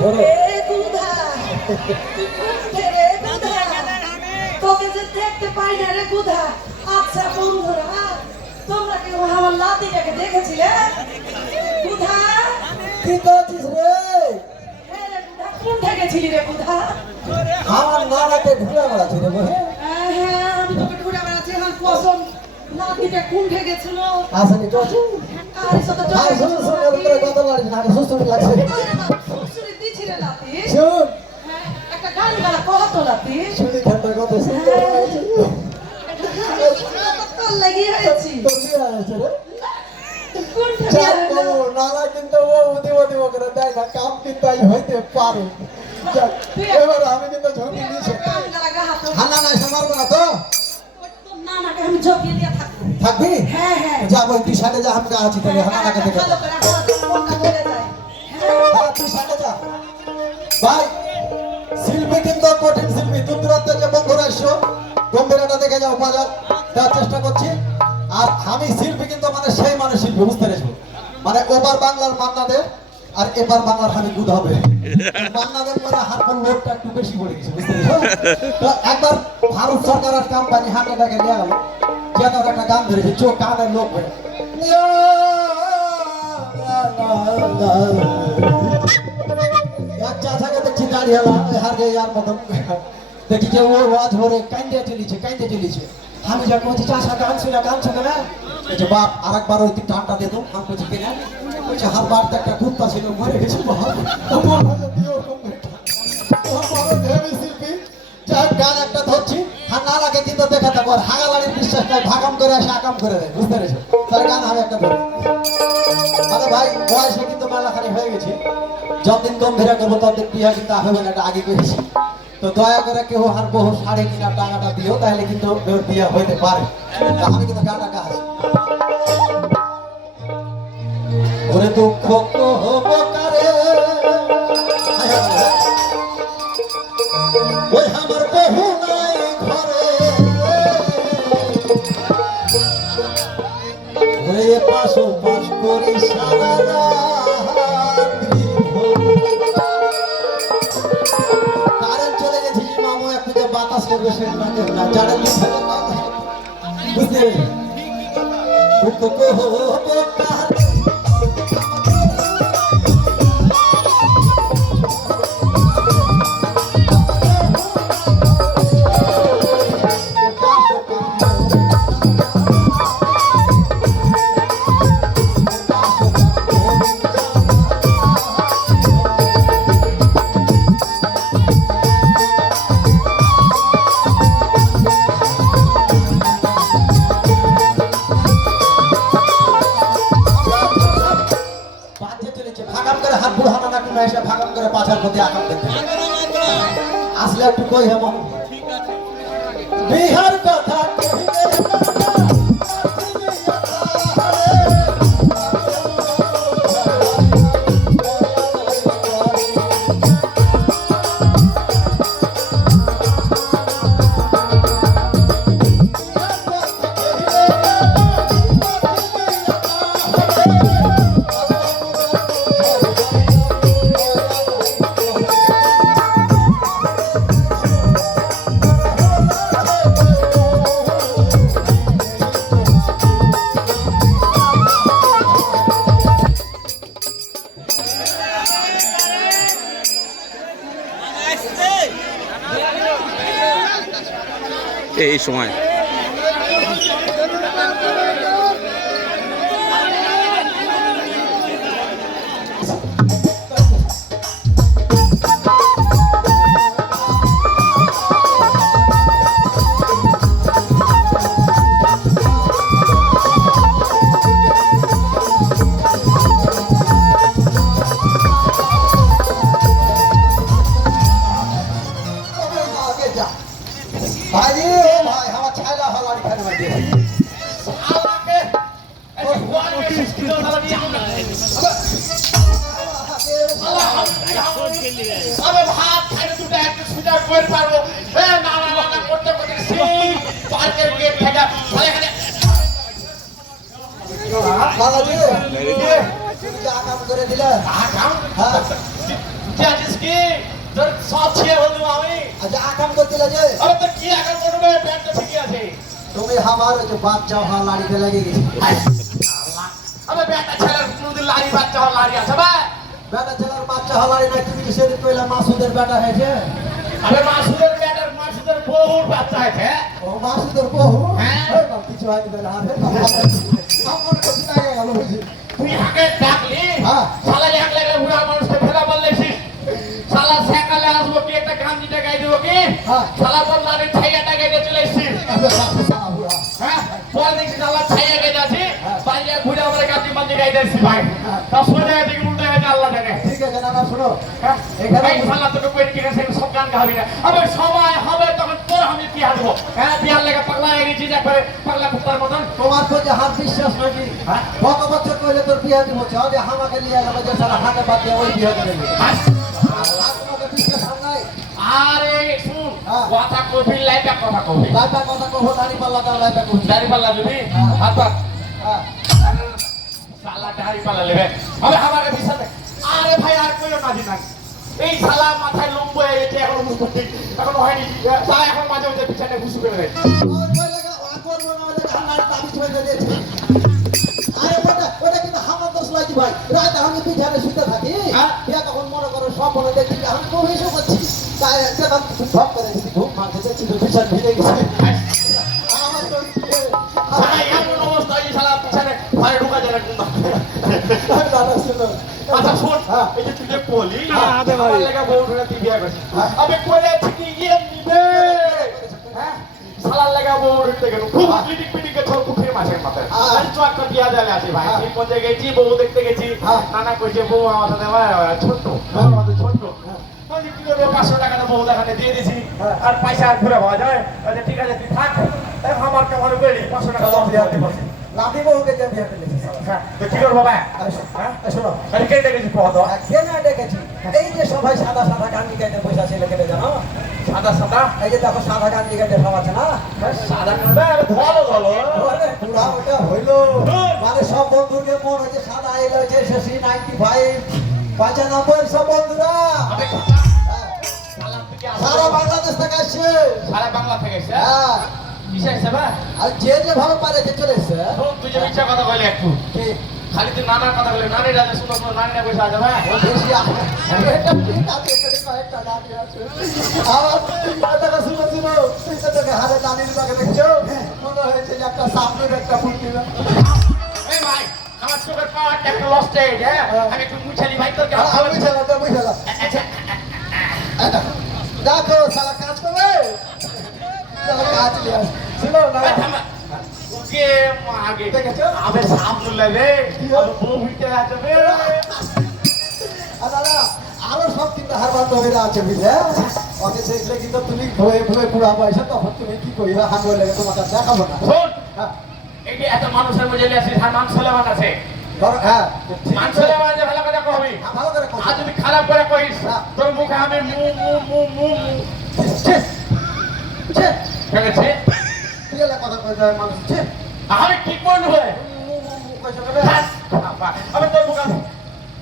এ গুধা তুই কোনটা রে গুধা। তোকে যে দেখতে পাই না রে গুধা। আচ্ছা বন্ধুরা তোমরা কি আমার লাতিটাকে দেখেছিলে? গুধা। কি করছিস রে। হ্যাঁ রে গুধা কোনটা গেছিলি রে গুধা? আমার নানাকে ঘুরে বেড়াচ্ছি রে বলে হ্যাঁ আমি তোকে ঘুরে বেড়াচ্ছি এখন পছন্দ লাতিটা গেছিল? আসেনি চলছে আর সাথে আর কত লাগছে সুস্থ লাগছে। শুন। হ্যাঁ, একটা গান গালা কত লাতি শুনি ঠান্ডা কত সুন্দর লাগছে তোর লাগি হয়েছি তো কি হয়েছে রে। কোনটা চাপ বিয়ে করো, হলো? নানা কিন্তু ও উদিব উদিব করে দেয় না কাম কিন্তু আজ হইতে পারে। এবার আমি কিন্তু ঝুঁকি নিয়েছি না না তো। নানাকে আমি ঝোঁকিয়ে দিয়ে থাকব। থাকবি? হ্যাঁ হ্যাঁ। যা বই তুই সাথে যা আমি আছি তাহলে হানা নাকে দেখে হ্যাঁ। হ্যাঁ তুই সাথে যা। ভাই, শিল্পী কিন্তু কঠিন শিল্পী দূরদূরান্ত যে বন্ধুরা এসো গম্ভীরতা দেখে যাও, বাজার, দেওয়ার চেষ্টা করছি। আর আমি শিল্পী কিন্তু মানে সেই মানে শিল্পী, বুঝতে পেরেছ? মানে ওবার বাংলার মান্নাদের আর এবার বাংলার হানি গুদ হবে। মান্নাদের মানে হারমোন লোডটা একটু বেশি পড়ে গেছে, বুঝতে তো একবার ভারত সরকারের কোম্পানি হাঁটাটাকে নিয়ে গেল, যে একটা গান ধরেছে, চোখ কানের লোক হয়ে। দাঁড়িয়ে হার মতন দেখি যে ও ওয়াজ ভরে কান্দে চলিছে কান্দে চলিছে আমি যা বলছি চাষা গান না গান না যে বাপ আর একবার ওই টানটা দে তো আমি বলছি কিনা বলছে হার বার একটা কুত্তা ছিল মরে গেছে বাপ আমার ভালো দিয়ে ওরকম একটা। ও বড় দেবী শিল্পী যাক গান একটা ধরছি আর না লাগে কিন্তু দেখাতে পার হাগালাড়ির বিশ্বাসটা ভাগাম করে আসে আকাম করে দেয়, বুঝতে পেরেছ? তার গান আমি একটা ধরি আরে ভাই, বয়সে কিন্তু মেলাখানি হয়ে গেছে। যতদিন গম্ভীরা করব, ততদিন বিয়া কিন্তু হবে না এটা আগে করেছি। তো দয়া করে কেউ আর বহু শাড়ি কিনা টাকাটা দিও, তাহলে কিন্তু বিয়ে হইতে পারে। আমি কিন্তু গানটা গাছ ওরে দুঃখ কারে সে রাতে না যারা বুঝতে আসলে একটু কই হব কইলা মাসুদের বেটা হয়েছে? আরে মাসুদের বেটার মাসুদের বহুর বাচ্চা আছে ও মাসুদের বহু হ্যাঁ। কিছু হয়নি বেটা আরে আমার কিছু লাগে গেল বুঝি তুই আগে ডাকলি? হ্যাঁ। শালা এক লাগলে বুড়া মানুষকে ফেরা বললেছিস শালা সকালে আসব কি একটা গান্ধীটা গাই দেবো কি? হ্যাঁ। শালা লারি ছাইয়াটা গাইতে চলে এসছিস হ্যাঁ? পরে দেখছি শালা ছাইয়া গাইতে আছি। বাইরে ঘুরে আমার গান্ধী মাঝে গাইতে এসছি ভাই। তা সোজা উল্টা গেছে আল্লাহ জানে ঠিক আছে না না শোনো। হ্যাঁ? এখানে শালা তোকে কই কি আছে সব গান গাবি না। আবে সময় হবে তখন তোর আমি কি হারব হ্যাঁ বিয়ার লাগে পাগলা হয়ে গেছিস একবারে পাগলা কুত্তার মতন। তোমার প্রতি হাত বিশ্বাস নাকি? হ্যাঁ? বছর কইলে তোর বিয়ে দিব চাও যে আমাকে নিয়ে গেল যে সারা হাতে বাদ দিয়ে ওই বিয়ে করে দিবি হাস। আর তোমাকে বিশ্বাস নাই? আরে শুন হ্যাঁ। কথা কবি লাইটা কথা কবি। লাইপা কথা কহো দাড়ি পাল্লা দাও লাইপা কহো দাড়ি পাল্লা যদি হ্যাঁ। হাত হ্যাঁ। শালা দাড়ি পাল্লা নেবে। হবে আমাকে বিশ্বাস। আরে ভাই আর কইও না দিনা এই শালা মাথায় লম্ব হয়ে গেছে এখন মুখ করতে এখন হয়নি। শালা এখন মাঝে মাঝে পিছনে ঘুষু ভাই। রাত আমি বিছানে শুতে থাকি। হ্যাঁ? তখন মনে করো দেখি আমি খুব হিসু করছি। তাই একটা রাত করে ঘুম ভিজে গেছে। আমার তো এমন অবস্থা এই শালা পিছনে ঘরে ঢুকা যায় না। দাদা শুনো। আচ্ছা শোন হ্যাঁ। এই যে তুই যে বলি হ্যাঁ, আদে ভাই। আমার লাগা বউ ঢুকে তুই বিয়ে করছিস হ্যাঁ। আমি কইলে ঠিকই ইয়ে নিবে হ্যাঁ শালার লাগা বউ ঢুকতে গেল খুব হ্যাঁ। পিটিক পিটিক কে ছোট পুকুরের মাছের মাথায় হ্যাঁ। আমি তো বিয়া দেলে আছি ভাই হ্যাঁ। তুই কোন জায়গায় গেছি বউ দেখতে গেছি হ্যাঁ। নানা কইছে বউ আমার সাথে হ্যাঁ। আমাদের ছোট্ট হ্যাঁ। আমি কি করব পাঁচশো টাকাটা বউ দেখানে দিয়ে দিছি হ্যাঁ। আর পয়সা আর ঘুরে পাওয়া যায় আচ্ছা ঠিক আছে তুই থাক আমার কেমন বেড়ি পাঁচশো টাকা দাম দিয়ে দিবি লাভি বউকে যে বিয়ে করেছে হ্যাঁ তো কি করব ভাই? আরে শো- হ্যাঁ? আরে শোনো কে দেখেছি পদ? কেনা ডেকেছি। এই যে সবাই সাদা সাদা গান্ধী গাইতে বসে ছেলে কেটে জানো? সাদা সাদা? এই যে দেখো সাদা গান্ধী গাইতে সব আছে না? সাদা কাদা ভালো ভালো। পুরা ওটা হইল। মানে সব বন্ধুকে মন হচ্ছে সাদা এলো হচ্ছে শশী নাইনটি ফাইভ পঁচানব্বই সব বন্ধুরা। হ্যাঁ, সারা বাংলাদেশ থেকে আসছে। সারা বাংলা থেকে এসে হ্যাঁ। কিসে এসে বা আর যে যেভাবে পারে যে চলে শোন তুই যে মিথ্যা কথা বলে একটু কি খালি তুই নানার কথা বলে নানি রাজা শুনো শুনো নানি না বসে আছে ভাই ও বেশি আ- এটা ঠিক আছে, এখানে কয়েকটা দাঁড়িয়ে আছে। আবার কথাটা শুনো, শুনো। তুই তো তোকে হাতে দাঁড়িয়ে তোকে দেখছ? মনে হয়েছে যে একটা সামনের একটা ফুল দিলাম। এই ভাই আমার চোখের পাওয়ারটা একটু লস্ট হ্যাঁ? আমি একটু মুছালি ভাই তোকে আমি বুঝলাম, তো বুঝলাম। দেখো, তুমি কি করিবা লেগে তোমাকে দেখাবো হ্যাঁ, মানুষের লেবান আছে হ্যাঁ কবি হ্যাঁ, ভালো করে যদি খারাপ করে কইস হ্যাঁ। তোর মুখে আমি মু মু মু মু মু ঠিক আছে? তুই এলা কথা কই যায় মানুষ, ছে, আমি কি করব মু, মু, মু কইছে কেন? ব্যাস, আমি তোর মুখে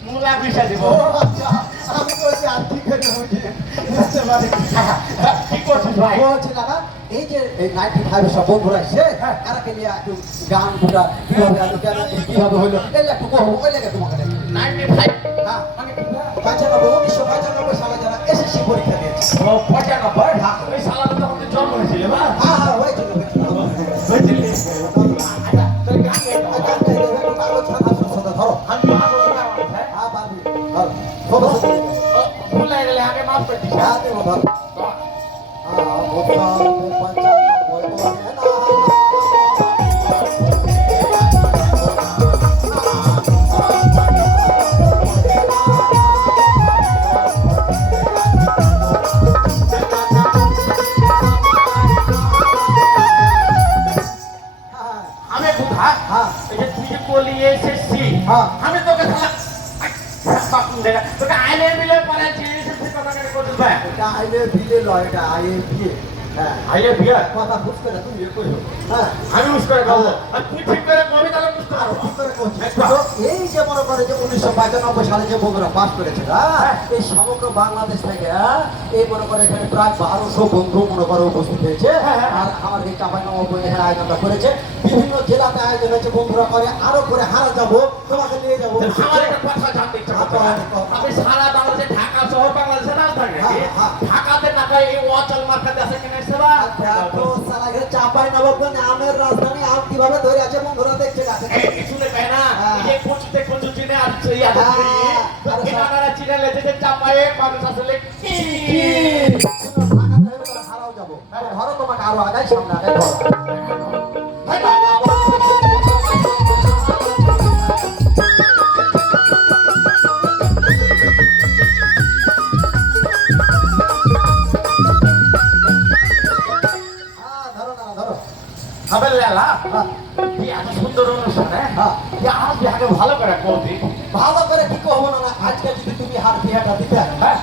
মুলা বিষা দিব। আচ্ছা, আমি বলছি আর কি করে বুঝি? বুঝতে পারি। কি করছিস ভাই। বলছি দাদা, এই যে এই 95 সব বন্ধুরা এসে, এরাকে নিয়ে একটু গান গুটা, কীভাবে আলো, কেন, কীভাবে হইল, এগুলো একটু কহো, ওই লেগে তোমাকে নাইনটি ফাইভ। হ্যাঁ, পঁচানব্বই, উনিশশো পঁচানব্বই সালে যারা SSC পরীক্ষা দিয়েছে। পঁচানব্বই? ওই এটা আইলে বিলে লয়, এটা বিয়ে। হ্যাঁ। বিয়ে কথা তুমি বিয়ে করো হ্যাঁ। আমি বুঝ করে বলব আর তুই ঠিক করে কবি তাহলে বুঝতে পারব? ঠিক করে তো এই যে মনে করে যে উনিশশো পঁচানব্বই সালে যে বন্ধুরা পাস করেছে হ্যাঁ, এই সমগ্র বাংলাদেশ থেকে এই মনে করে এখানে প্রায় বারোশো বন্ধু মনে করে উপস্থিত হয়েছে। আর আমার এই চাপাই এখানে আয়োজনটা করেছে বিভিন্ন জেলাতে আয়োজন হয়েছে বন্ধুরা করে আরও করে হারা যাব তোমাকে নিয়ে যাব। করছে। আমি সারা আছে দেখো, সালা চাপাই নবাবগঞ্জ আমের রাজধানী আম কীভাবে ধরে আছে বন্ধুরা দেখছে গাছে? শুনে পায় না হ্যাঁ। এই কচুতে কচু চিনে আর সেই আছে হ্যাঁ, আর চিনে লেছে চাপায়ে মানুষ আসলে কি? হারাও যাব। ধরো তোমাকে আরও আগাই সামনে আগাই ধরো। যে আর বিহাকে ভালো করে কোদি ভালো করে কি কহবো না আজকে যদি তুমি হাত বিহাটা দিতে হ্যাঁ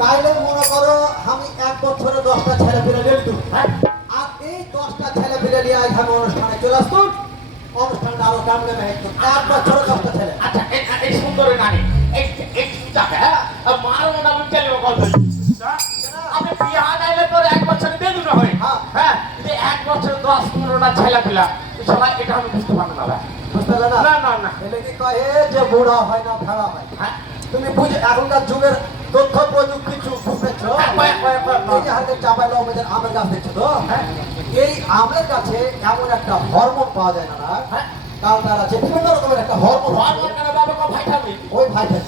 তাইলে মনে করো আমি এক বছরে দশটা ছেলে পেলে নিয়ে হ্যাঁ। আর এই দশটা ছেলে পেলে নিয়ে আজ আমি অনুষ্ঠানে চলে আসতুন অনুষ্ঠানটা আরও দাম নেবে একটু এক বছরে দশটা ছেলে। আচ্ছা এই সুন্দর নানি এই এই যাকে মার মোটা মুখে লিও কল আপনি বিয়া নাইলে তোর এক বছর দিয়ে দিন হয়। হ্যাঁ। হ্যাঁ এক বছর দশ পনেরোটা ছেলে পিলা সবাই এটা আমি বুঝতে পারব না। বুঝতে না? না না না। কি কয়ে যে বুড়া হয় না হয়। হ্যাঁ। তুমি বুঝে এখনকার যুগের তথ্য প্রযুক্তি যুগ হ্যাঁ, কয়েক, কয়েক, কয়েক, এই যে হাতে চাপাই আমাদের আমের গাছ দেখছ তো? এই আমের গাছে এমন একটা হরমোন পাওয়া যায় না না? হ্যাঁ। তার আছে বিভিন্ন রকমের একটা হরমোন ঘর ঘর কেন বাবা কো ভাই খাবি ওই ভাই ভাই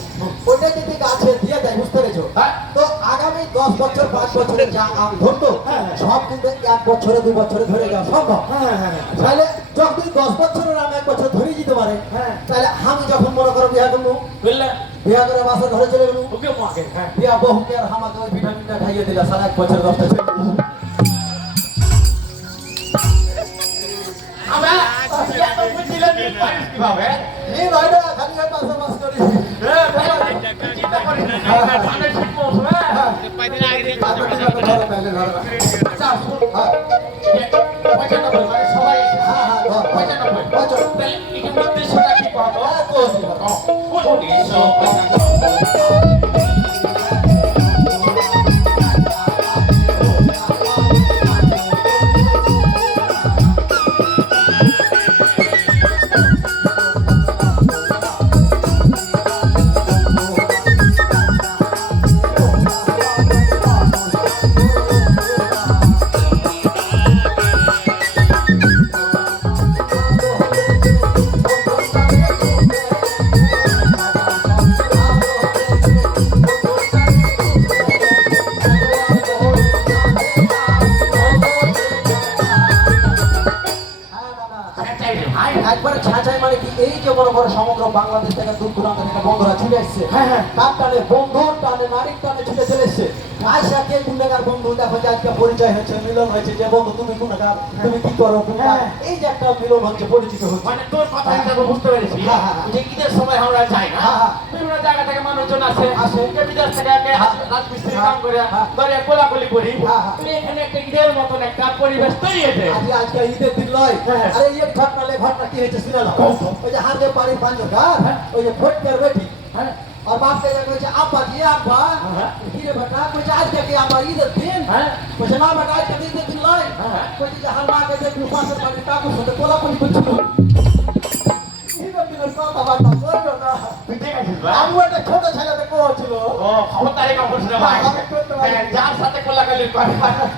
ওইটা যদি গাছে দিয়ে দেয় বুঝতে পেরেছ? হ্যাঁ। তো আগামী দশ বছর পাঁচ বছরে যা আম ধরতো হ্যাঁ, হ্যাঁ। সব কিন্তু এক বছরে দু বছরে ধরে যাওয়া সম্ভব। হ্যাঁ হ্যাঁ তাহলে যখন দশ বছরের আম এক বছর পারে। হ্যাঁ। তাহলে আমি যখন মনে করো বিয়া করব বুঝলে? বিয়া করে বাসা ঘরে চলে গেলু ওকে মাকে হ্যাঁ। বিয়া বহুকে আর আমাকে ওই ভিটামিনটা খাইয়ে দিলা সারা এক বছর দশটা ছেলে। আমরা কোথায় দিবা? উনিশশো পঁচানব্বই হ্যাঁ, বড় সমগ্র বাংলাদেশ থেকে দূর দূরান্ত থেকে বন্ধুরা ছুটে এসছে। হ্যাঁ, হ্যাঁ। তার টানে বন্ধুর টানে নারীর টানে ছুটে চলে এসছে। আয়সা কে গুণাগার বন্ধু? দেখো যে আজকে পরিচয় হয়েছে মিলন হয়েছে। যে বন্ধু তুমি গুণাগার তুমি কি করো হ্যাঁ। এই যে একটা মিলন হচ্ছে পরিচিত হচ্ছে। মানে তোর কথা বুঝতে পেরেছি। হ্যাঁ, হ্যাঁ, হ্যাঁ। যে ঈদের সময় আমরা যাই না। হ্যাঁ, হ্যাঁ। বিভিন্ন জায়গা থেকে মানুষজন আসে আসে। যে বিদেশ থেকে আগে হ্যাঁ। রাজমিস্ত্রি হ্যাঁ, কাম করে হ্যাঁ। ধরে কোলাকুলি করি হ্যাঁ, হ্যাঁ। তুই এখানে একটা ঈদের মতন একটা পরিবেশ তৈরি হয়েছে আজকে আজকে ঈদের দিন নয় হ্যাঁ। আরে এই ঘটনা লে ঘটনা কি হয়েছে শুনে নাও ওই যে হাতে পানি পাঞ্জকার হ্যাঁ। ওই যে ফটকার বেটি হ্যাঁ আর বাপ কে কইছে আব্বা জি আব্বা হ্যাঁ। কি রে বেটা কইছে আজকে কি আমার ঈদের দিন হ্যাঁ কইছে না বেটা আজকে ঈদের দিন নয় হ্যাঁ। কইছে যে হার মাকে দেখলু পাশের বাড়ির কাকুর সাথে কোলাকুলি করছিল ঈদের দিনের কথা বার্তা বলল না তুই ঠিক আছিস ভাই? আমি একটা ছোট ছেলেতে কোছিল ও খবরদারি কাম করছিস ভাই। হ্যাঁ, যার সাথে কোলাকুলি করে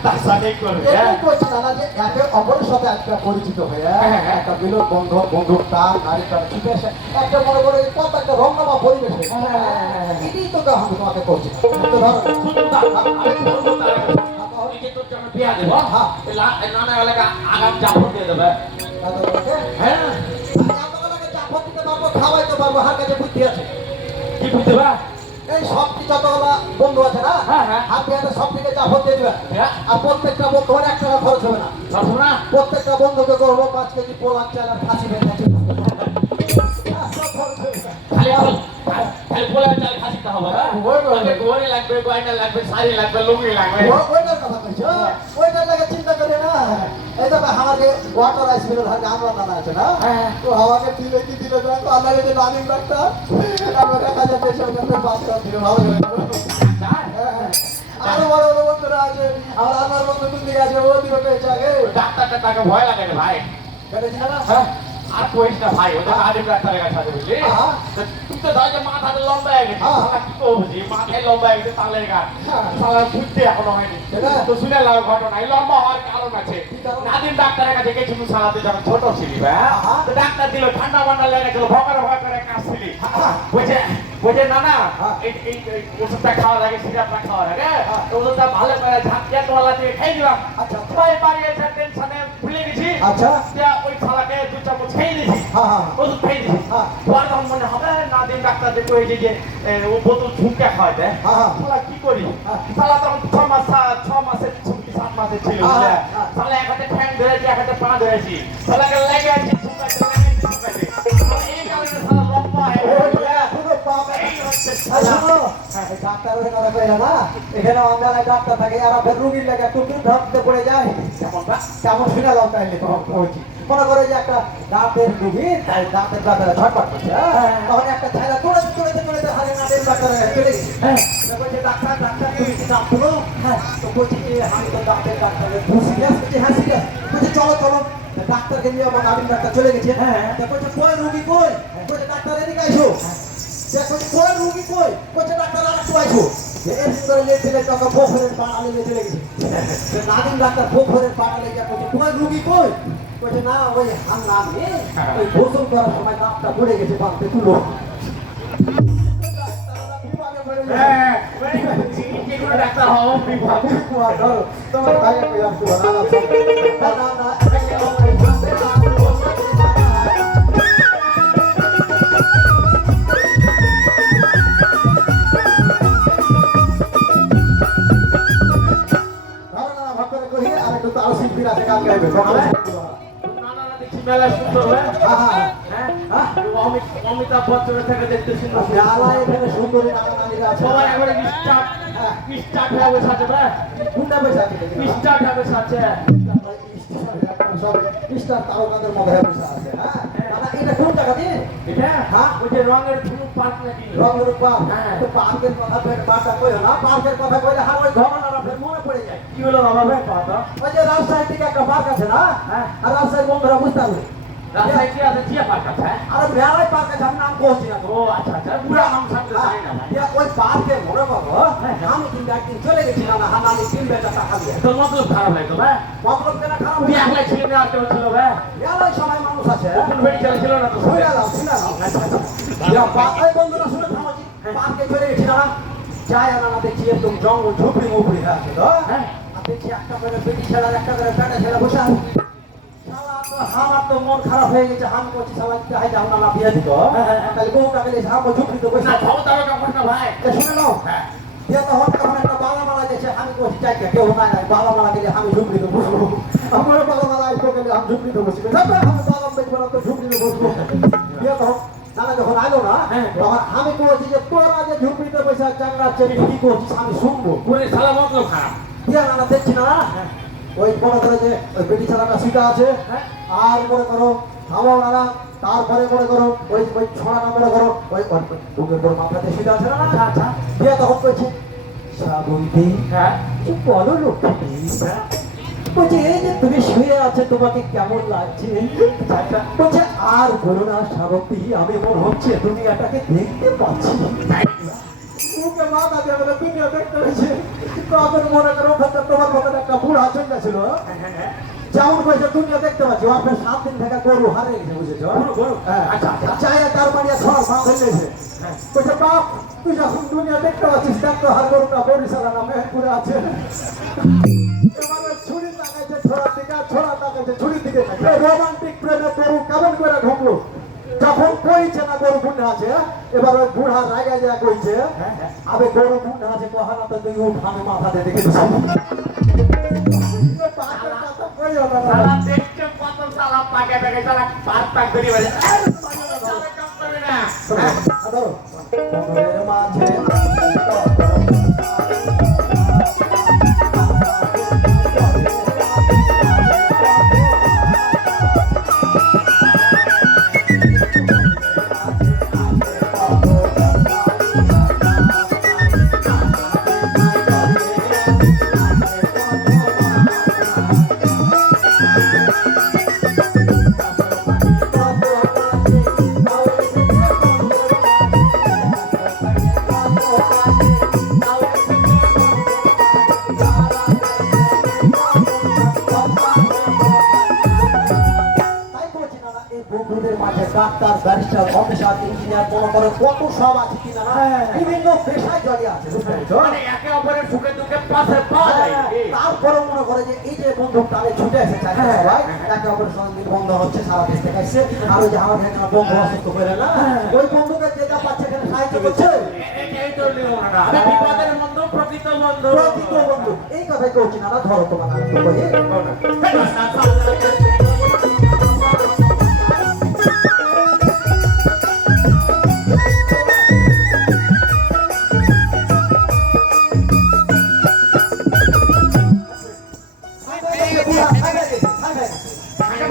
তার সাথেই করবে হ্যাঁ? এটাই কইছি দাদা যে একে অপরের সাথে একটা পরিচিত হয়ে হ্যাঁ, হ্যাঁ। একটা বিলোদ বন্ধু বন্ধুর টান নারী টান একটা মনে করে কত একটা রঙনামা পরিবেশে হ্যাঁ, হ্যাঁ, হ্যাঁ। এটাই তো আমি তোমাকে করছি তো ধরো বিয়া দেবো, হ্যাঁ। নানা এলাকা আগাম জাফর দিয়ে দেবে। হ্যাঁ, আমি দিতে পারব খাওয়াইতে পারব হার কাছে আছে কি বুঝতে পার? এই সব কি যতগুলা বন্ধু আছে না? হ্যাঁ, হ্যাঁ। হাতে হাতে সব দিকে চাপা দিয়ে দিবে। হ্যাঁ, আর প্রত্যেকটা বন্ধু এক টাকা খরচ হবে না। না? প্রত্যেকটা বন্ধুকে করব পাঁচ কেজি পোলার চাল আর ফাঁসি বেঁধে হবে। খালি খালি বলে চাল খাসি হবে? লাগবে গয়না লাগবে শাড়ি লাগবে লুঙ্গি লাগবে। ওইটার কথা কইছো? ওইটার লাগে চিন্তা করে না। এই দেখো আমাকে ওয়াটার রাইস মিলের হাতে আমরা নানা আছে না? তো আমাকে দিলে কি দিলে তো আল্লাহ যে রানিং ডাক্তার আমরা দেখা যায় পেশেন্ট করতে বাচ্চা দিল ভালো করে আরও বড় বড় বন্ধুরা আছে আমার আমার বন্ধু কোন দিকে আছে ও দিকে পেয়েছে ডাক্তারটা তাকে ভয় লাগে ভাই। হ্যাঁ? আর কইস না ভাই ওদের আদিম ডাক্তারের কাছে আছে বুঝলি হ্যাঁ। তুই তো ধর যে মাথাটা লম্বা হয়ে গেছে হ্যাঁ। কি করব বুঝি মাথায় লম্বা হয়ে গেছে তালের গাছ হ্যাঁ। শালা এখনও হয়নি তো হ্যাঁ হ্যাঁ। হ্যাঁ। হ্যাঁ। হ্যাঁ। ভালো আচ্ছা, আচ্ছা। গেছি আচ্ছা ওই শালাকে দু চামচ খেয়ে দিয়েছি হ্যাঁ হ্যাঁ ওষুধ খেয়ে দিয়েছি হ্যাঁ। তখন মনে হবে না দিন ডাক্তার দেখে ওই যে যে ও বোতল ঝুঁকে খাওয়াই দেয় হ্যাঁ, হ্যাঁ। শালা কি করি। শালা তখন ছ মাস ছ মাসের ছুটি সাত মাসের ছিল বুঝলে? শালা এক হাতে ঠ্যাং ধরেছি এক হাতে পা ধরেছি শালাকে লেগে আছে ঝুঁকাইতে লেগে আছে ঝুঁকাইতে শালা এই কারণে শালা লম্বা গেছে। পুরো বাবা এই হচ্ছে আর শালা। শোনো, এই ডাক্তারের কথা কইলা না, এখানে ডাক্তার থাকে, ফের রুগীর লেগে একটু ভাবতে পড়ে যায়। কেমনটা? কেমন শুনে দাও তাইলে তখন বলছি। মনে করে যে একটা দাঁতের রুগী, তাই দাঁতের ব্যাপারে ঝটপট করছে, হ্যাঁ? তখন একটা থাইলা তোড়াতে তোড়াতে তোড়াতে হারে ডাক্তারের কাছে চলে গেছে। হ্যাঁ। বলছে, ডাক্তার, ডাক্তার, তুমি কি দাঁত? হ্যাঁ। তো বলছে কি, আমি তো দাঁতের ডাক্তারের serious। বলছে, হ্যাঁ, serious। বলছে, চলো, চলো। ডাক্তারকে নিয়ে আমার নাবিন ডাক্তার চলে গেছে হ্যাঁ। তো বলছে কই রুগী কই বলছে ডাক্তার এদিকে দেখো কই রুগী কই বলছে ডাক্তার আর একটু আইসো এরকম করে লেগেছিলে তখন পোখরের পাড়ালে লেগে চলে গেছে তো ডাক্তার পোখরের পাড়ালে গিয়ে বলছে রুগী কই বলছে না ওই হাম নামে ওই গোসল করার সময় দাঁতটা পড়ে গেছে বাঁধতে তুলো হ্যাঁ, ডাক্তার হওয়া বিভাগ তোমার ভাইয়ের না না না মেলা সুন্দর হয়ে? হ্যাঁ? অমিত অমিতাভ বচ্চনের থেকে দেখতে সুন্দর। সবাই একবারে স্টার্ট স্টার্ট হয়ে? বসে আছে ভাই স্টার্ট হয়ে? বসে আছে এটা? হ্যাঁ? ওই যে রঙের ধুনু পার্ক নাকি? পার্কের কথা কইলে হার ওই ঘটনাটা ফের মনে পড়ে যায় কি হলো বাবা ভাই? পাতা ওই যে রাজশাহী থেকে একটা পার্ক আছে না? হ্যাঁ। আর রাজশাহী বন্ধুরা বুঝতে পারবে। রাস্তায় কি আছে? জিয়া পার্ক আছে হ্যাঁ? আর পার্ক আছে আমি নাম বলছি না ও আচ্ছা আচ্ছা পুরো নাম সামনে জানি না ইয়া, ওই পার্কে করো আমি কিন্তু একদিন চলে গেছিলাম না হাম তিন বেটা টাকা দিয়ে। তোর মতলব খারাপ লাগতো ভাই মতলব কেন খারাপ তুই একলাই ছিল না মানুষ আছে। কোন বেড়ি তো শুনে নাও শুনে নাও। ইয়া, পা- এই বন্ধুরা শুনে থামাচ্ছি পার্কে চলে গেছিলাম যাই না না দেখছি একদম জঙ্গল ঝুপড়ি মুপড়ি হয়ে আছে তো। হ্যাঁ। আর একটা করে বেটি ছেড়া একটা করে বেটা ছেড়া বসে আছে। শালা আমার তো মন খারাপ হয়ে গেছে আমি বলছি সবাই হাই যাও না না দিত তাহলে বউটা গেলে আমার ঝুপড়ি তো বসে না আছে। কাপড় না ভাই। শুনে নাও। হ্যাঁ। দিয়ে তখন তখন একটা বালামালা গেছে আমি বলছি চাই কেউ নাই নাই। বালামালা গেলে আমি ঝুপড়িতে বসবো আমার বালামালা আসব গেলে আমি ঝুপড়িতে বসবো আমি বালাম বেচবো না তো ঝুপড়িতে বসবো দিয়ে তখন নানা যখন আলো না তখন আমি বলছি যে তোরা যে ঝুপড়িতে বসে চাংড়াচ্ছে কি করছিস? আমি শুনব। শালা মতলব খারাপ। দিয়ে নানা দেখছি না। ওই মনে করে যে ওই বেটি ছাড়াটা সিটা আছে আর মনে করো থামাও নানা তারপরে মনে করো ওই ওই ছড়াটা মনে করো ওই ওই বুকের পর মাথাতে সিটা আছে না আচ্ছা আচ্ছা। দিয়ে তখন কইছে শ্রাবন্তী হ্যাঁ? বলো লক্ষ্মী বলছে এই যে তুমি শুয়ে আছে তোমাকে কেমন লাগছে? আচ্ছা বলছে আর বলো না শ্রাবন্তী আমি মনে হচ্ছে দুনিয়াটাকে দেখতে পাচ্ছি। মুখে মাথা দেবে না দুনিয়া দেখতে পেয়েছে তখন মনে করো ওখানে তোমার মতন একটা বুড়া চলে ছিল যেমন কইছে দুনিয়া দেখতে পাচ্ছি। আপনার সাত দিন থেকে গরু হারে গেছে বুঝেছ। হ্যাঁ। আচ্ছা, আচ্ছা। তার মানে ছড়া ভাঙ ফেলেছে কইছে বাপ তুই যখন দুনিয়া দেখতে পাচ্ছিস দেখ তো হার গরুটা বরিশালা না মেহেরপুরে আছে। ছুরি তাকাইছে ছোড়ার দিকে ছোড়া তাকাইছে ছুরির দিকে। রোমান্টিক প্রেমে গরু কেমন করে ঢুকলো? যখন কইছে না গরু বুড়া আছে এবার ওই বুড়া রাগা যা কইছে আবে গরু বুড়া আছে কহারা তো তুই উঠানে মাথা দিয়ে দেখে দিছি। দেখতে কত সালাম পাকে পাকে সালাম পাক পাক করি বলে ব্যারিস্টার অফিসার ইঞ্জিনিয়ার মনে করে কত সব আছে কিনা না? হ্যাঁ। বিভিন্ন পেশায় জড়িয়ে আছে মানে একে অপরের সুখে দুঃখে পাশে পাওয়া যায় হ্যাঁ, তারপরে মনে করে যে এই যে বন্ধুটা আমি ছুটে হ্যাঁ, সবাই। একে অপরের সঙ্গে বন্ধ হচ্ছে সারা দেশ থেকে আসছে আর ওই যে আমার এখানে বন্ধু অসুস্থ করে না। ওই বন্ধুকে যে যা পাচ্ছে এখানে সাহায্য করছে। বিপদের বন্ধু প্রকৃত বন্ধু। প্রকৃত বন্ধু। এই কথাই কৌছি না ধরো তোমার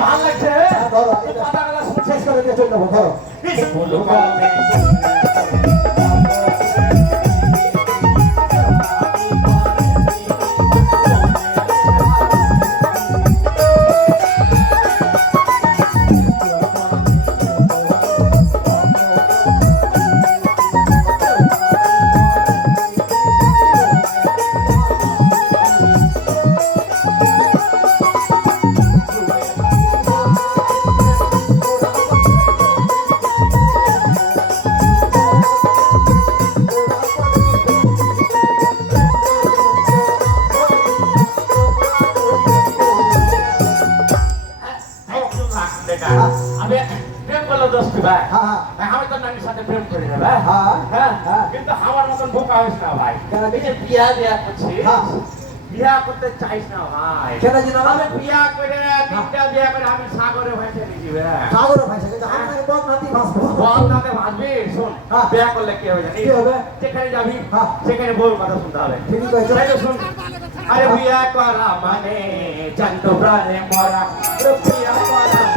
ভালো লাগছে ধরো শেষ করে দিয়ে চলে যাব ধরো। কি ভাই। হ্যাঁ হ্যাঁ। আমি তো নানির সাথে প্রেম করি না ভাই। হ্যাঁ কিন্তু আমার মতন বোকা হইস না ভাই। এই যে বিয়া বিয়া করছিস হ্যাঁ। বিয়া করতে চাইস না ভাই। কেন জানো আমি বিয়া করে তিনটা বিয়া করে আমি সাগরে ভাইসে নিছি ভাই। সাগরে ভাইসা কিন্তু আমার নাকি বদ নাতি ভাসবো। বল নাতে ভাববি শোন। বিয়া করলে কি হবে জানিস? কি হবে? যেখানে যাবি। সেখানে বউর কথা শুনতে হবে। ঠিকই কইছো। তাই শুন আরে বিয়া করা মানে জান্ত প্রাণে মরা বিয়া করা।